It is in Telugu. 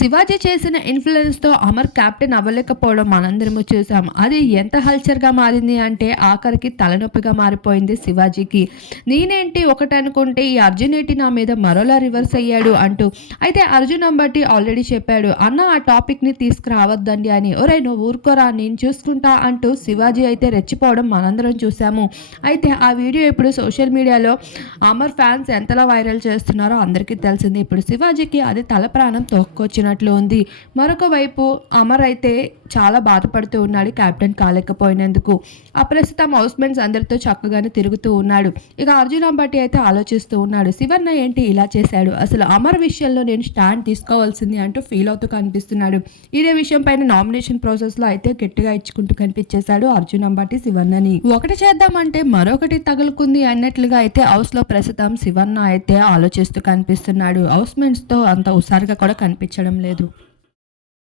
శివాజీ చేసిన ఇన్ఫ్లుయెన్స్తో అమర్ కెప్టెన్ అవ్వలేకపోవడం మనందరము చూసాం. అది ఎంత హల్చర్గా మారింది అంటే ఆఖరికి తలనొప్పిగా మారిపోయింది శివాజీకి. నేనేంటి ఒకటి అనుకుంటే ఈ అర్జున్ ఏంటి నా మీద మరోలా రివర్స్ అయ్యాడు అంటూ. అయితే అర్జున్ అంబటి ఆల్రెడీ చెప్పాడు అన్న ఆ టాపిక్ని తీసుకురావద్దండి అని. ఒరే నువ్వు ఊరుకోరా నేను చూసుకుంటా అంటూ శివాజీ అయితే రెచ్చిపోవడం మనందరం చూసాము. అయితే ఆ వీడియో ఇప్పుడు సోషల్ మీడియాలో అమర్ ఫ్యాన్స్ ఎంతలా వైరల్ చేస్తున్నారో అందరికీ తెలిసింది. ఇప్పుడు శివాజీకి అది తల ప్రాణం చేస్తున్నట్లు ఉంది. మరొక వైపు అమర్ అయితే చాలా బాధపడుతూ ఉన్నాడు కెప్టెన్ కాలేకపోయినందుకు. ఆ ప్రస్తుతం హౌస్మెంట్స్ అందరితో చక్కగానే తిరుగుతూ ఉన్నాడు. ఇక అర్జున్ అంబటి అయితే ఆలోచిస్తూ ఉన్నాడు శివన్న ఏంటి ఇలా చేశాడు? అసలు అమర్ విషయంలో నేను స్టాండ్ తీసుకోవాల్సింది అంటూ ఫీల్ అవుతూ కనిపిస్తున్నాడు. ఇదే విషయం పైన నామినేషన్ ప్రాసెస్లో అయితే గట్టిగా ఇచ్చుకుంటూ కనిపించేశాడు అర్జున్ అంబటి శివన్నని. ఒకటి చేద్దామంటే మరొకటి తగులుకుంది అన్నట్లుగా అయితే హౌస్లో ప్రస్తుతం శివన్న అయితే ఆలోచిస్తూ కనిపిస్తున్నాడు. హౌస్తో అంత హుషారుగా కూడా కనిపించడం లేదు.